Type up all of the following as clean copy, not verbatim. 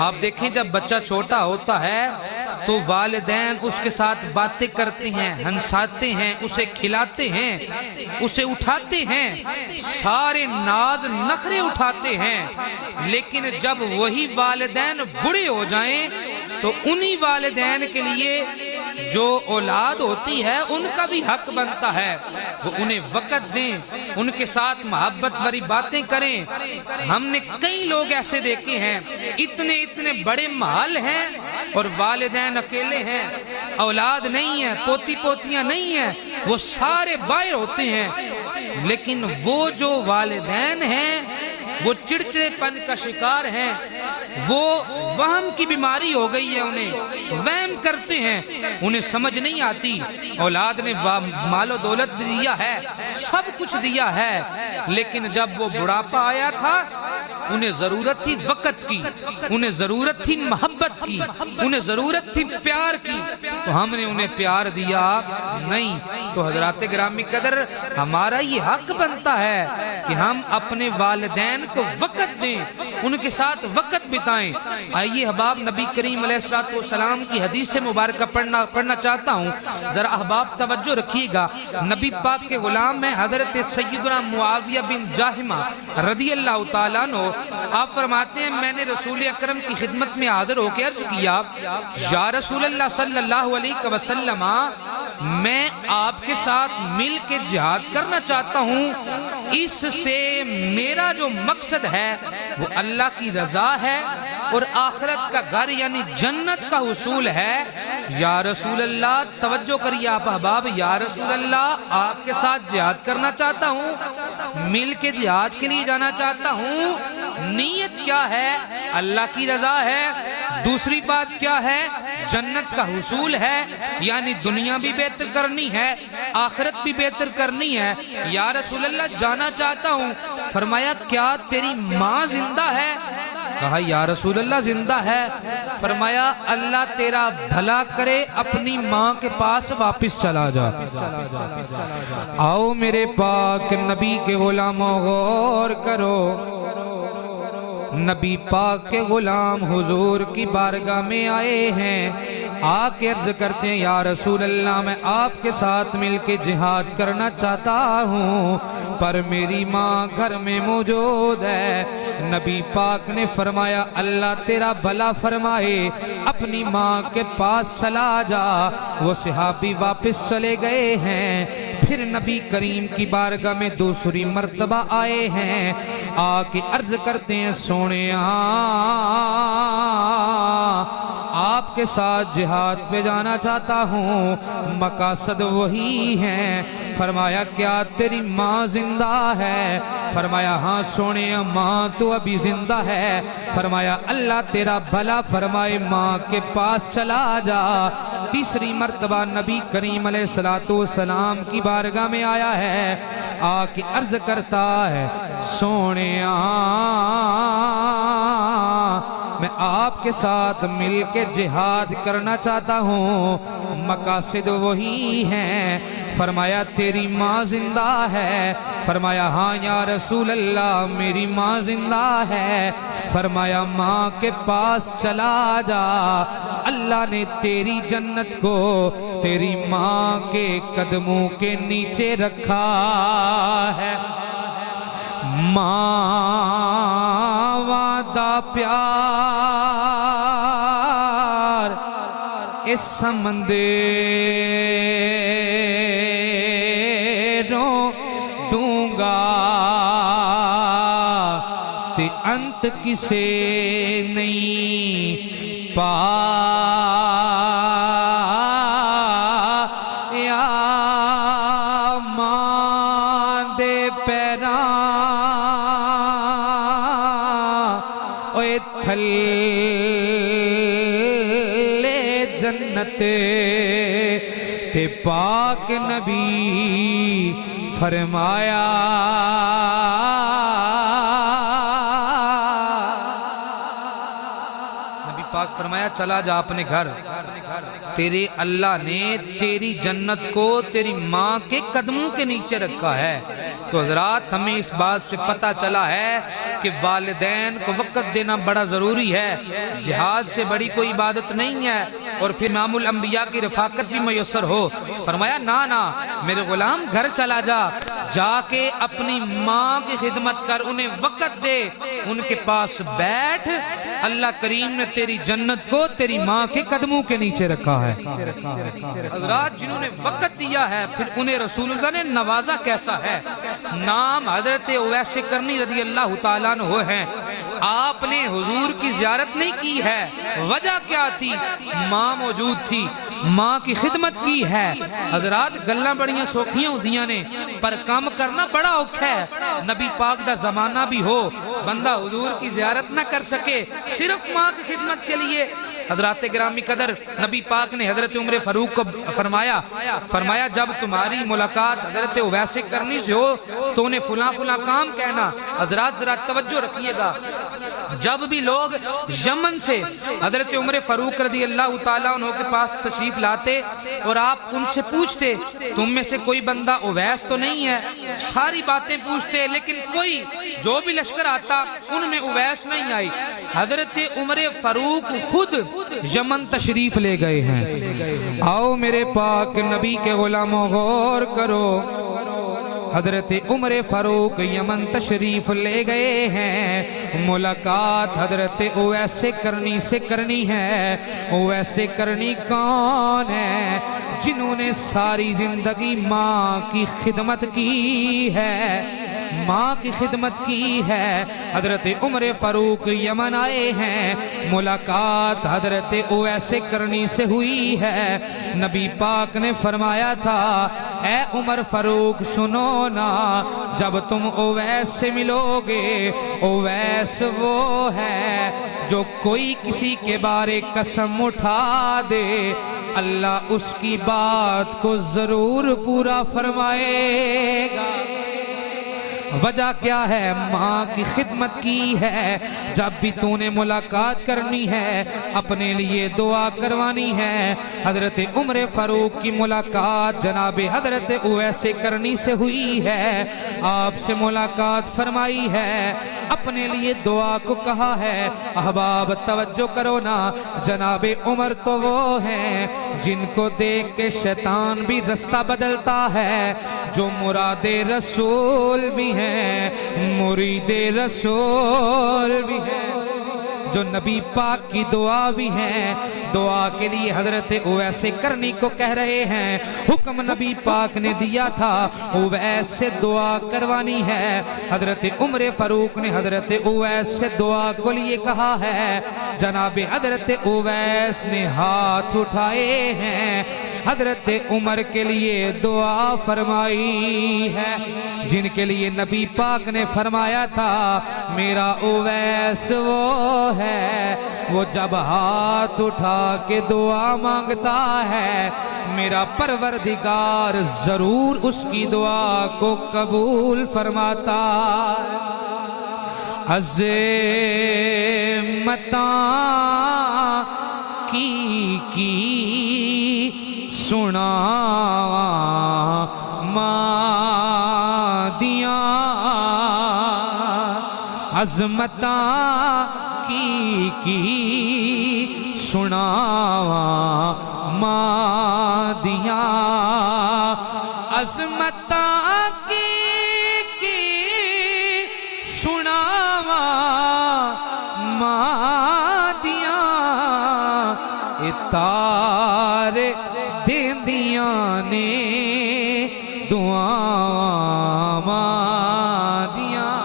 آپ دیکھیں جب بچہ چھوٹا ہوتا ہے تو والدین اس کے ساتھ باتیں کرتے ہیں، ہنساتے ہیں، اسے کھلاتے ہیں، اسے اٹھاتے ہیں، سارے ناز نخرے اٹھاتے ہیں، لیکن جب وہی والدین بوڑھے ہو جائیں تو انہی والدین کے لیے جو اولاد ہوتی ہے ان کا بھی حق بنتا ہے وہ انہیں وقت دیں، ان کے ساتھ محبت بھری باتیں کریں۔ ہم نے کئی لوگ ایسے دیکھے ہیں، اتنے بڑے محل ہیں اور والدین اکیلے ہیں، اولاد نہیں ہے، پوتی پوتیاں نہیں ہیں، وہ سارے باہر ہوتے ہیں، لیکن وہ جو والدین ہیں وہ چڑچڑے پن کا شکار ہیں، وہ وہم کی بیماری ہو گئی ہے، انہیں وہم کرتے ہیں، انہیں سمجھ نہیں آتی۔ اولاد نے مال و دولت بھی دیا ہے، سب کچھ دیا ہے، لیکن جب وہ بڑھاپا آیا تھا انہیں ضرورت تھی وقت کی، انہیں ضرورت تھی محبت کی، انہیں ضرورت تھی پیار کی، تو ہم نے انہیں پیار دیا نہیں۔ تو حضرات گرامی قدر، ہمارا یہ حق بنتا ہے کہ ہم اپنے والدین کو وقت دیں، ان کے ساتھ وقت بتائیں۔ آئیے احباب، نبی کریم علیہ السلام کی حدیث مبارکہ پڑھنا چاہتا ہوں، ذرا احباب توجہ رکھیے گا۔ نبی پاک کے غلام میں حضرت سیدنا معاویہ بن جاہمہ رضی اللہ تعالیٰ عنہ، آپ فرماتے ہیں میں نے رسول اکرم کی خدمت میں حاضر ہو کے عرض کیا، یا رسول اللہ صلی اللہ علیہ وسلم، میں آپ کے ساتھ مل کے جہاد کرنا چاہتا ہوں، اس سے میرا جو مقصد ہے وہ اللہ کی رضا ہے اور آخرت کا گھر یعنی جنت کا حصول ہے۔ یا رسول اللہ، توجہ کریے آپ احباب، یا رسول اللہ آپ کے ساتھ جہاد کرنا چاہتا ہوں، مل کے جہاد کے لیے جانا چاہتا ہوں، نیت کیا ہے؟ اللہ کی رضا ہے، دوسری بات کیا ہے؟ جنت کا حصول ہے، یعنی دنیا بھی بہتر کرنی ہے، آخرت بھی بہتر کرنی ہے۔ یا رسول اللہ جانا چاہتا ہوں۔ فرمایا کیا تیری ماں زندہ ہے؟ کہا یا رسول اللہ زندہ ہے۔ فرمایا اللہ تیرا بھلا کرے، اپنی ماں کے پاس واپس چلا جا۔ آؤ میرے پاک نبی کے غلاموں غور کرو، نبی پاک کے غلام حضور کی بارگاہ میں آئے ہیں، آ کے عرض کرتے ہیں یا رسول اللہ میں آپ کے ساتھ مل کے جہاد کرنا چاہتا ہوں، پر میری ماں گھر میں موجود ہے۔ نبی پاک نے فرمایا اللہ تیرا بھلا فرمائے، اپنی ماں کے پاس چلا جا۔ وہ صحابی واپس چلے گئے ہیں، پھر نبی کریم کی بارگاہ میں دوسری مرتبہ آئے ہیں، آ کے عرض کرتے ہیں سونیا آپ کے ساتھ جہاد پہ جانا چاہتا ہوں، مقاصد وہی ہیں۔ فرمایا کیا تیری ماں زندہ ہے؟ فرمایا ہاں سونیا ماں تو ابھی زندہ ہے۔ فرمایا اللہ تیرا بھلا فرمائے، ماں کے پاس چلا جا۔ تیسری مرتبہ نبی کریم علیہ السلام کی بارگاہ میں آیا ہے، آ کے عرض کرتا ہے سونیا میں آپ کے ساتھ مل کے جہاد کرنا چاہتا ہوں، مقاصد وہی ہیں۔ فرمایا تیری ماں زندہ ہے؟ فرمایا ہاں یا رسول اللہ میری ماں زندہ ہے۔ فرمایا ماں کے پاس چلا جا، اللہ نے تیری جنت کو تیری ماں کے قدموں کے نیچے رکھا ہے۔ ماں وعدہ پیار اس سمندروں ڈونگا تے انت کسے نہیں پایا، ماں دے پیراں اوے تھلے جنت تے پاک نبی فرمایا نبی پاک فرمایا چلا جا اپنے گھر، تیرے اللہ نے تیری جنت کو تیری ماں کے قدموں کے نیچے رکھا ہے۔ تو حضرات ہمیں اس بات سے پتہ چلا ہے کہ والدین کو وقت دینا بڑا ضروری ہے، جہاد سے بڑی کوئی عبادت نہیں ہے، اور پھر امام الانبیاء کی رفاقت بھی میسر ہو۔ فرمایا نا میرے غلام گھر چلا جا، جا کے اپنی ماں کی خدمت کر، انہیں وقت دے، ان کے پاس بیٹھ، اللہ کریم نے تیری جنت کو تیری ماں کے قدموں کے نیچے رکھا ہے۔ حضرات جنہوں نے وقت دیا ہے پھر انہیں رسول اللہ نے نوازا کیسا ہے۔ نام حضرت اویس کرنی رضی اللہ تعالیٰ عنہ ہیں۔ آپ نے حضور کی زیارت نہیں کی ہے، وجہ کیا تھی؟ ماں موجود تھی، ماں کی خدمت کی ہے۔ حضرات گلاں بڑیاں سوکھیاں ہوندیاں نے پر کام کرنا بڑا اوکھا ہے۔ نبی پاک دا زمانہ بھی ہو، بندہ حضور کی زیارت نہ کر سکے صرف ماں کی خدمت کے لیے۔ حضرات گرامی قدر نبی پاک نے حضرت عمر فاروق کو فرمایا جب تمہاری ملاقات حضرت اویس کرنی سے ہو تو انہیں فلاں کام کہنا۔ حضرات ذرا توجہ رکھیے گا، جب بھی لوگ یمن سے حضرت عمر فاروق رضی اللہ تعالیٰ عنہ کے پاس تشریف لاتے اور آپ ان سے پوچھتے تم میں سے کوئی بندہ اویس تو نہیں ہے، ساری باتیں پوچھتے، لیکن کوئی جو بھی لشکر آتا ان میں اویس نہیں آئی۔ حضرت عمر فاروق خود یمن تشریف لے گئے ہیں۔ آؤ میرے پاک نبی کے غلاموں غور کرو، حضرت عمر فاروق یمن تشریف لے گئے ہیں، ملاقات حضرت اویس کرنی سے کرنی ہے۔ اویس کرنی کون ہے؟ جنہوں نے ساری زندگی ماں کی خدمت کی ہے، ماں کی خدمت کی ہے۔ حضرت عمر فاروق یمن آئے ہیں، ملاقات حضرت اویس کرنی سے ہوئی ہے۔ نبی پاک نے فرمایا تھا اے عمر فاروق سنو نا، جب تم اویس سے ملو گے، اویس وہ ہے جو کوئی کسی کے بارے قسم اٹھا دے اللہ اس کی بات کو ضرور پورا فرمائے گا۔ وجہ کیا ہے؟ ماں کی خدمت کی ہے۔ جب بھی تو نے ملاقات کرنی ہے، اپنے لیے دعا کروانی ہے۔ حضرت عمر فاروق کی ملاقات جناب حضرت اویس کرنی سے ہوئی ہے، آپ سے ملاقات فرمائی ہے، اپنے لیے دعا کو کہا ہے۔ احباب توجہ کرو نا، جناب عمر تو وہ ہیں جن کو دیکھ کے شیطان بھی رستہ بدلتا ہے، جو مراد رسول بھی مرید رسول بھی ہے، جو نبی پاک کی دعا بھی ہیں۔ دعا کے لیے حضرت اویس کرنی کو کہہ رہے ہیں، حکم نبی پاک نے دیا تھا اویس سے دعا کروانی ہے۔ حضرت عمر فاروق نے حضرت اویس سے دعا کو لیے کہا ہے۔ جناب حضرت اویس نے ہاتھ اٹھائے ہیں، حضرت عمر کے لیے دعا فرمائی ہے، جن کے لیے نبی پاک نے فرمایا تھا میرا اویس وہ ہے، وہ جب ہاتھ اٹھا کے دعا مانگتا ہے میرا پروردگار ضرور اس کی دعا کو قبول فرماتا ہے۔ عظمتاں کی سناواں ماں دیاں، عظمتاں کی سناواں ماں دیاں، عظمتاں کی سناواں ماں دیاں، اتار دیندیاں نے دعاواں ماں دیاں۔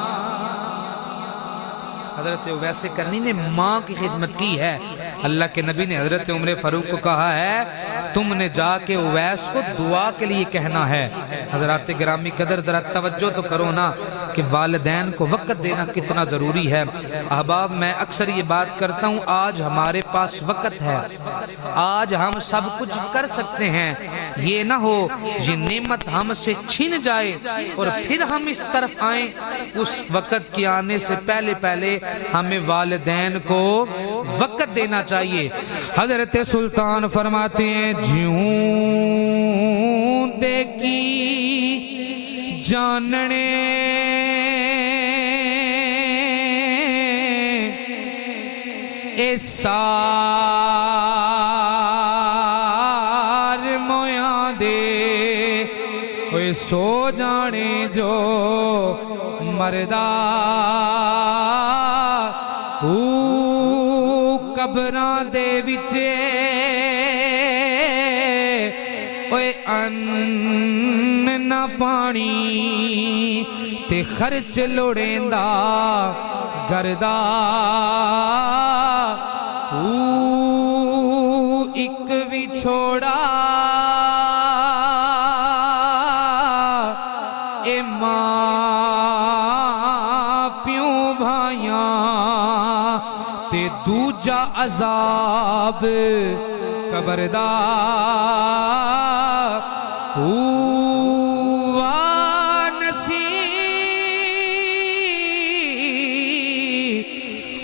حضرت اویس کرنی نے ماں کی خدمت کی ہے۔ اللہ کے نبی نے حضرت عمر فاروق کو کہا ہے تم نے جا کے اویس کو دعا کے لیے کہنا ہے۔ حضرات گرامی قدر ذرا توجہ تو کرو نا کہ والدین کو وقت دینا کتنا ضروری ہے۔ احباب میں اکثر یہ بات کرتا ہوں، آج ہمارے پاس وقت ہے، آج ہم سب کچھ کر سکتے ہیں، یہ نہ ہو یہ نعمت ہم سے چھن جائے اور پھر ہم اس طرف آئیں۔ اس وقت کے آنے سے پہلے ہمیں والدین کو وقت دینا چاہیے۔ حضرت سلطان فرماتے ہیں جیوں دیکھی جاننے اے سار مویاں دے اوے سو جانے جو مردہ قبراں دے وچے اوے ان نہ پانی تے خرچ لوڑیندا گردا ایک بھی چھوڑا اے ماں پیوں بھائیاں تے دوجا عذاب قبر دا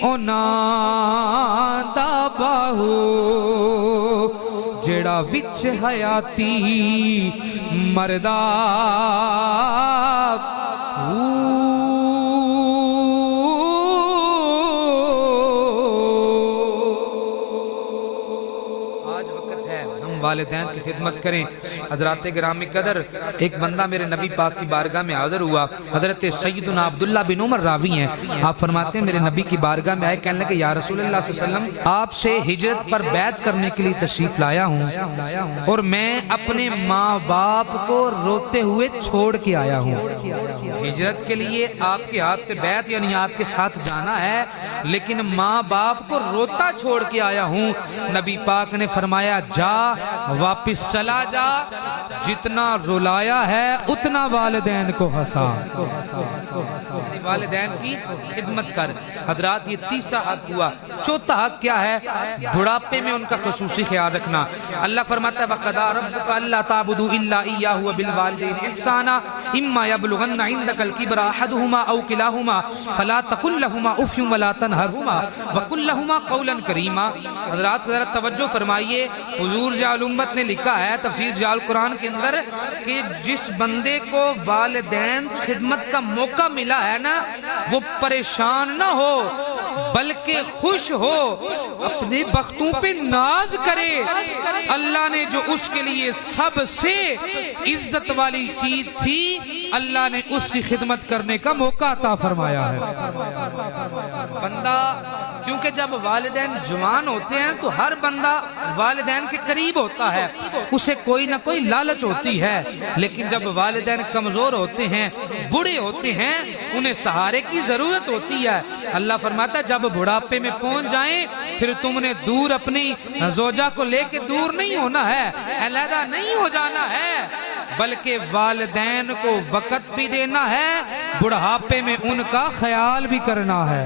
اونا دا باہو جڑا وچ حیاتی مردہ والدین کی خدمت کریں۔ حضرات گرامی قدر ایک بندہ میرے نبی پاک کی بارگاہ میں حاضر ہوا، حضرت سیدنا عبداللہ بن عمر راوی ہیں، آپ فرماتے ہیں میرے نبی کی بارگاہ میں آئے، کہنے لگے یا رسول اللہ صلی اللہ علیہ وسلم آپ سے ہجرت پر بیعت کرنے کے لیے تشریف لایا ہوں اور میں اپنے ماں باپ کو روتے ہوئے چھوڑ کے آیا ہوں۔ ہجرت کے لیے آپ کے ہاتھ پہ بیعت یعنی آپ کے ساتھ جانا ہے، لیکن ماں باپ کو روتا چھوڑ کے آیا ہوں۔ نبی پاک نے فرمایا جا واپس چلا جا، جتنا رلایا ہے اتنا والدین کو ہنسا، یعنی والدین کی خدمت کر۔ حضرات یہ تیسرا حق ہوا۔ چوتھا حق کیا ہے؟ بڑھاپے میں ان کا خصوصی خیال رکھنا۔ اللہ فرماتا ہے وَقَضَىٰ رَبُّكَ أَلَّا تَعْبُدُوا إِلَّا إِيَّاهُ وَبِالْوَالِدَيْنِ إِحْسَانًا إِمَّا يَبْلُغَنَّ عِندَكَ الْكِبَرَ أَحَدُهُمَا أَوْ كِلَاهُمَا فَلَا تَقُل لَّهُمَا أُفٍّ وَلَا تَنْهَرْهُمَا وَقُل لَّهُمَا قَوْلًا كَرِيمًا۔ حضرات ذرا توجہ فرمائیے، حضور ضیاء الامت نے لکھا ہے تفسیر ضیاء القرآن کے اندر کہ جس بندے کو والدین خدمت کا موقع ملا ہے نا، وہ پریشان نہ ہو بلکہ خوش ہو، اپنے بختوں پہ ناز کرے۔ اللہ نے جو اس کے لیے سب سے عزت والی چیز تھی، اللہ نے اس کی خدمت کرنے کا موقع عطا فرمایا ہے۔ بندہ کیونکہ جب والدین جوان ہوتے ہیں تو ہر بندہ والدین کے قریب ہوتا ہے، اسے کوئی نہ کوئی لالچ ہوتی ہے، لیکن جب والدین کمزور ہوتے ہیں، بوڑھے ہوتے ہیں، انہیں سہارے کی ضرورت ہوتی ہے۔ اللہ فرماتا ہے جب بڑھاپے میں پہنچ جائیں پھر تم نے دور اپنی زوجہ کو لے کے دور نہیں ہونا ہے، علیحدہ نہیں ہو جانا ہے، بلکہ والدین کو وقت بھی دینا ہے، بڑھاپے میں ان کا خیال بھی کرنا ہے۔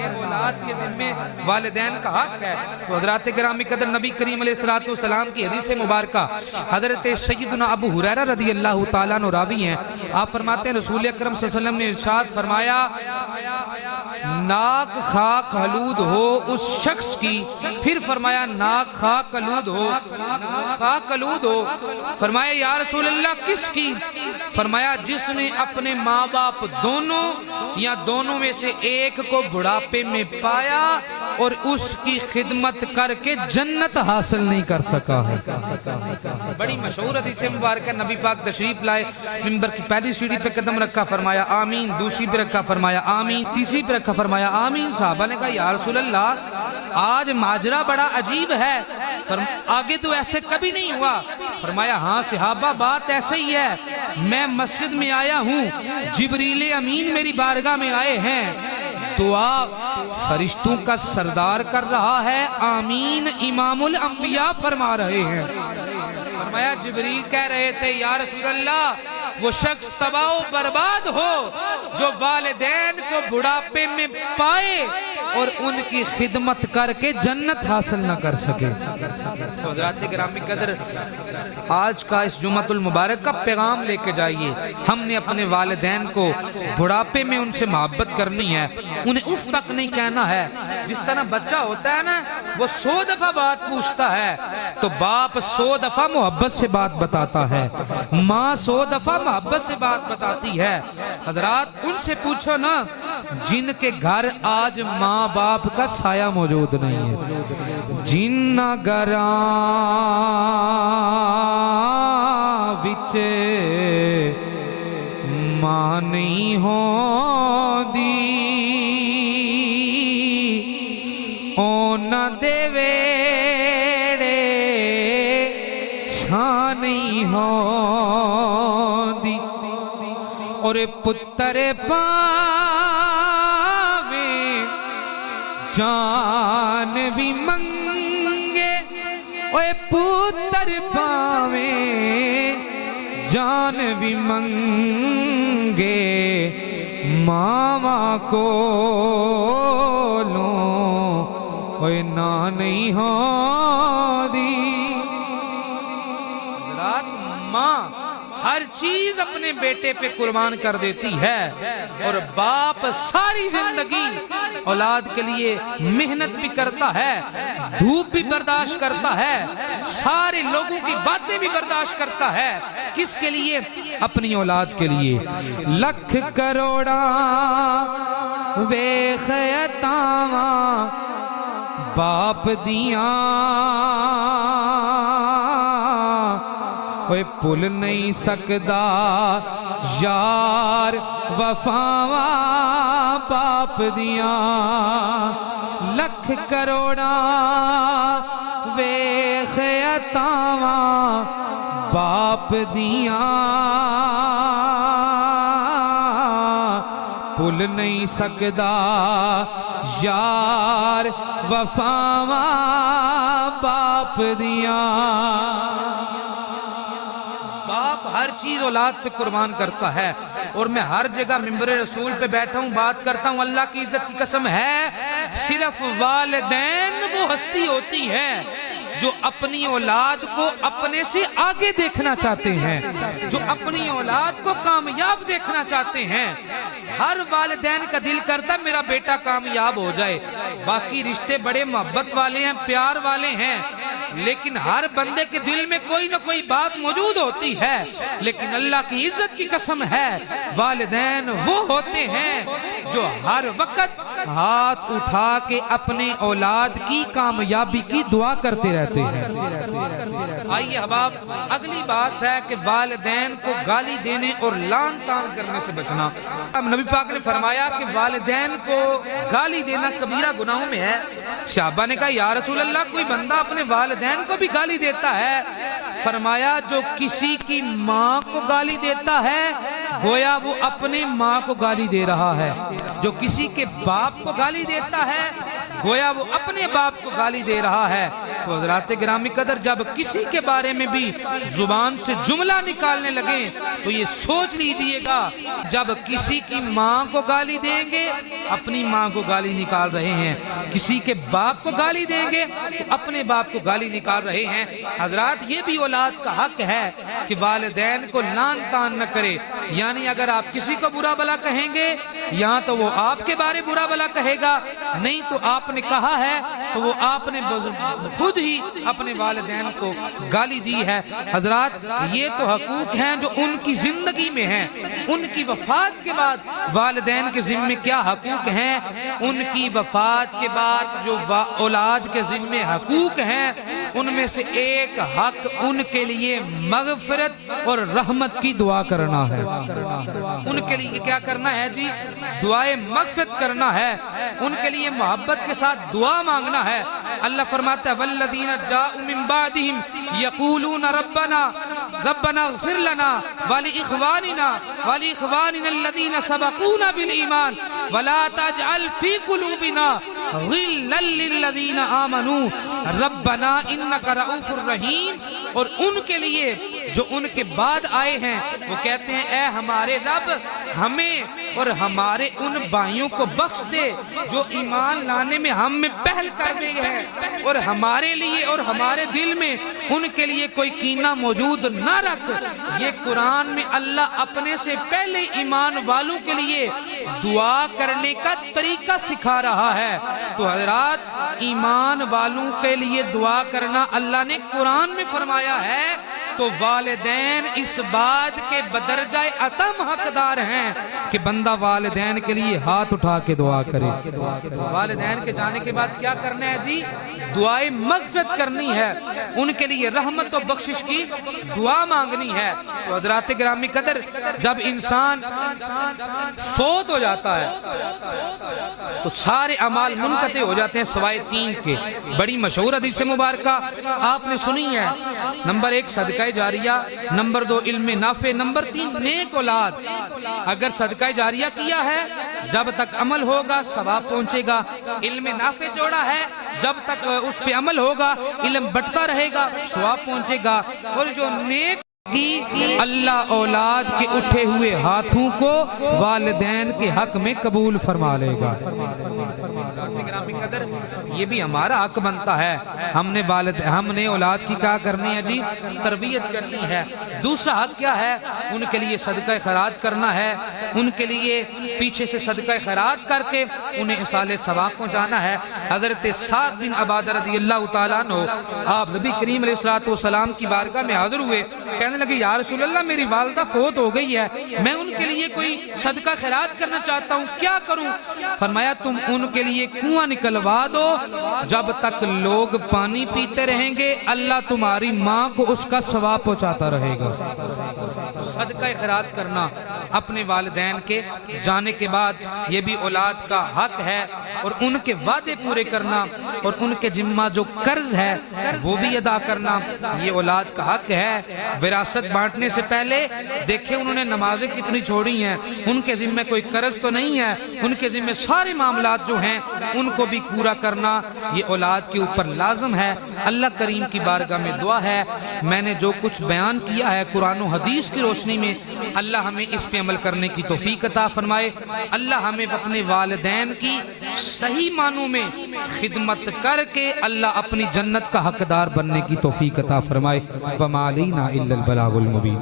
یہ اولاد کے دل میں والدین کا حق ہے۔ تو حضرات گرامی قدر نبی کریم علیہ السلام کی حدیث مبارکہ حضرت سیدنا ابو ہریرہ رضی اللہ تعالیٰ عنہ راوی ہیں، آپ فرماتے ہیں رسول اکرم صلی اللہ علیہ وسلم نے ارشاد فرمایا ناک خاک آلود ہو اس شخص کی، پھر فرمایا ناک خاک آلود ہو، خاک آلود ہو، فرمایا یا رسول اللہ کس کی؟ فرمایا جس نے اپنے ماں باپ دونوں یا دونوں میں سے ایک کو بڑھاپے میں پایا اور اس کی خدمت کر کے جنت حاصل نہیں کر سکا ہے۔ بڑی مشہور حدیث مبارکہ، نبی پاک تشریف لائے، منبر کی پہلی سیڑھی پہ قدم رکھا، فرمایا آمین، دوسری پہ رکھا، فرمایا آمین، تیسری پہ رکھا، فرمایا آمین۔ صحابہ نے کہا یا رسول اللہ آج ماجرا بڑا عجیب ہے، آگے تو ایسے کبھی نہیں ہوا۔ فرمایا ہاں صحابہ بات ایسے ہی ہے، میں مسجد میں آیا ہوں، جبریل امین میری بارگاہ میں آئے ہیں، دعا فرشتوں کا سردار کر رہا ہے، آمین امام الانبیاء فرما رہے ہیں۔ فرمایا جبریل کہہ رہے تھے یا رسول اللہ وہ شخص تباہ و برباد ہو جو والدین کو بڑھاپے میں پائے اور ان کی خدمت کر کے جنت حاصل نہ کر سکے۔ حضرات گرامی قدر، آج کا اس جمعۃ المبارک کا پیغام لے کے جائیے۔ ہم نے اپنے والدین کو بڑھاپے میں ان سے محبت کرنی ہے، انہیں اف تک نہیں کہنا ہے۔ جس طرح بچہ ہوتا ہے نا، وہ 100 دفعہ بات پوچھتا ہے تو باپ 100 دفعہ محبت سے بات بتاتا ہے، ماں 100 دفعہ محبت سے بات بتاتی ہے۔ حضرات ان سے پوچھو نا جن کے گھر آج ماں باپ کا سایہ موجود نہیں ہے، جن گھراں وچ ماں نہیں ہوندی اونا دے ویڑے چھاں نہیں ہوندی، اور پتر جان بھی منگے، اوے پتر پاویں جان بھی منگے، ماما کو لوں اوے نا نہیں ہوندی۔ حضرات ماں ہر چیز اپنے بیٹے پہ قربان کر دیتی ہے، اور باپ ساری زندگی اولاد کے لیے محنت بھی کرتا ہے، دھوپ بھی برداشت کرتا ہے، سارے لوگوں کی باتیں بھی برداشت کرتا ہے۔ کس کے لیے؟ اپنی اولاد کے لیے۔ لکھ کروڑا ویخ عطاواں باپ دیاں، اوے پل نہیں سکدا یار وفاواں باپ دیاں، لکھ کروڑا ویخ عطاواں باپ دیاں، پل نہیں سکدا یار وفاواں باپ دیاں۔ باپ ہر چیز اولاد پہ قربان کرتا ہے، اور میں ہر جگہ ممبر رسول پہ بیٹھا ہوں بات کرتا ہوں، اللہ کی عزت کی قسم ہے صرف والدین وہ ہستی ہوتی ہے جو اپنی اولاد کو اپنے سے آگے دیکھنا چاہتے ہیں، جو اپنی اولاد کو کامیاب دیکھنا چاہتے ہیں۔ ہر والدین کا دل کرتا میرا بیٹا کامیاب ہو جائے، باقی رشتے بڑے محبت والے ہیں، پیار والے ہیں، لیکن ہر بندے کے دل میں کوئی نہ کوئی بات موجود ہوتی ہے۔ لیکن اللہ کی عزت کی قسم ہے والدین وہ ہوتے ہیں جو ہر وقت ہاتھ اٹھا کے اپنے اولاد کی کامیابی کی دعا کرتے رہتے ہیں۔ آئیے احباب، اگلی بات ہے کہ والدین کو گالی دینے اور لعن طعن کرنے سے بچنا۔ نبی پاک نے فرمایا کہ والدین کو گالی دینا کبیرہ گناہوں میں ہے۔ صحابہ نے کہا یا رسول اللہ کوئی بندہ اپنے والدین کو بھی گالی دیتا ہے؟ فرمایا جو کسی کی ماں کو گالی دیتا ہے گویا وہ اپنے ماں کو گالی دے رہا ہے، جو کسی کے باپ کو گالی دیتا ہے گویا وہ اپنے باپ کو گالی دے رہا ہے۔ تو حضرات گرامی قدر جب کسی کے بارے میں بھی زبان سے جملہ نکالنے لگیں تو یہ سوچ لیجئے گا جب کسی کی ماں کو گالی دیں گے اپنی ماں کو گالی نکال رہے ہیں، کسی کے باپ کو گالی دیں گے تو اپنے باپ کو گالی نکال رہے ہیں۔ حضرات یہ بھی اولاد کا حق ہے کہ والدین کو لعن طعن نہ کرے، یعنی اگر آپ کسی کو برا بلا کہیں گے یا تو وہ آپ کے بارے برا بلا کہے گا، نہیں تو آپ نے کہا ہے تو وہ آپ نے خود ہی اپنے والدین کو گالی دی ہے۔ حضرات یہ تو حقوق ہیں جو ان کی زندگی میں ہیں، ان کی وفات کے بعد والدین کے ذمہ کیا حقوق ہیں؟ ان کی وفات کے بعد جو اولاد کے ذمہ حقوق ہیں ان میں سے ایک حق ان کے لیے مغفرت اور رحمت کی دعا کرنا ہے۔ ان کے لیے کیا کرنا ہے جی؟ دعائے مغفرت کرنا ہے، ان کے لیے محبت کے ساتھ دعا مانگنا ہے۔ اللہ فرماتا ہے والذین جاءوا من بعدہم یقولون ربنا اغفر لنا ولاخواننا الذین سبقونا بالایمان ولا تجعل فی قلوبنا غلا للذین آمنوا ربنا انک رؤوف الرحیم. اور ان کے لیے جو ان کے بعد آئے ہیں وہ کہتے ہیں اے ہمارے رب ہمیں اور ہمارے ان بھائیوں کو بخش دے جو ایمان لانے میں ہم میں پہل کر دے ہیں، اور ہمارے لیے اور ہمارے دل میں ان کے لیے کوئی کینہ موجود نہ رکھ. یہ قرآن میں اللہ اپنے سے پہلے ایمان والوں کے لیے دعا کرنے کا طریقہ سکھا رہا ہے. تو حضرات ایمان والوں کے لیے دعا کرنا اللہ نے قرآن میں فرمایا ہے، تو والدین اس بات کے بدرجہ اتم حقدار ہیں کہ بندہ والدین کے لیے ہاتھ اٹھا کے دعا کرے. والدین کے جانے کے بعد کیا کرنا ہے جی؟ دعائیں مغفرت کرنی ہے، ان کے لیے رحمت و بخشش کی دعا مانگنی ہے. تو حضرات گرامی قدر، جب انسان فوت ہو جاتا ہے تو سارے اعمال منقطع ہو جاتے ہیں سوائے 3 کے. بڑی مشہور حدیث مبارکہ آپ نے سنی ہے. نمبر 1 صدقہ جاریہ، نمبر 2 علم نافع، نمبر 3 نیک اولاد. اگر صدقہ جاریہ کیا ہے جب تک عمل ہوگا ثواب پہنچے گا. علم نافع جوڑا ہے جب تک اس پہ عمل ہوگا علم بٹتا رہے گا ثواب پہنچے گا. اور جو نیک کی اللہ اولاد کے اٹھے ہوئے ہاتھوں کو والدین کے حق میں قبول فرما لے گا. یہ بھی ہمارا حق بنتا ہے. ہم نے اولاد کی کیا کرنی ہے جی؟ تربیت کرنی ہے. دوسرا حق کیا ہے؟ ان کے لیے صدقہ خیرات کرنا ہے. ان کے لیے پیچھے سے صدقہ خیرات کر کے انہیں ایصال ثواب پہنچانا ہے. حضرت سعد بن عبادہ رضی اللہ تعالیٰ عنہ آپ نبی کریم علیہ السلام کی بارگاہ میں حاضر ہوئے. کہنے لگے یا رسول اللہ میری والدہ فوت ہو گئی ہے، میں ان کے لیے کوئی صدقہ خیرات کرنا چاہتا ہوں، کیا کروں؟ فرمایا تم ان کے لیے کنواں نکلوا دو، جب تک لوگ پانی پیتے رہیں گے اللہ تمہاری ماں کو اس کا ثواب پہنچاتا رہے گا. صدقہ خیرات کرنا اپنے والدین کے جانے کے بعد یہ بھی اولاد کا حق ہے. اور ان کے وعدے پورے کرنا اور ان کے ذمہ جو قرض ہے وہ بھی ادا کرنا یہ اولاد کا حق ہے. وراثت بانٹنے سے پہلے دیکھیں انہوں نے نمازیں کتنی چھوڑی ہیں، ان کے ذمہ کوئی قرض تو نہیں ہے، ان کے ذمہ سارے معاملات جو ہیں ان کو بھی پورا کرنا یہ اولاد کے اوپر لازم ہے. اللہ کریم کی بارگاہ میں دعا ہے میں نے جو کچھ بیان کیا ہے قرآن و حدیث کی روشنی میں اللہ ہمیں اس پہ عمل کرنے کی توفیق عطا فرمائے. اللہ ہمیں اپنے والدین کی صحیح معنوں میں خدمت کر کے اللہ اپنی جنت کا حقدار بننے کی توفیق عطا فرمائے. وما علینا الا البلاغ المبین.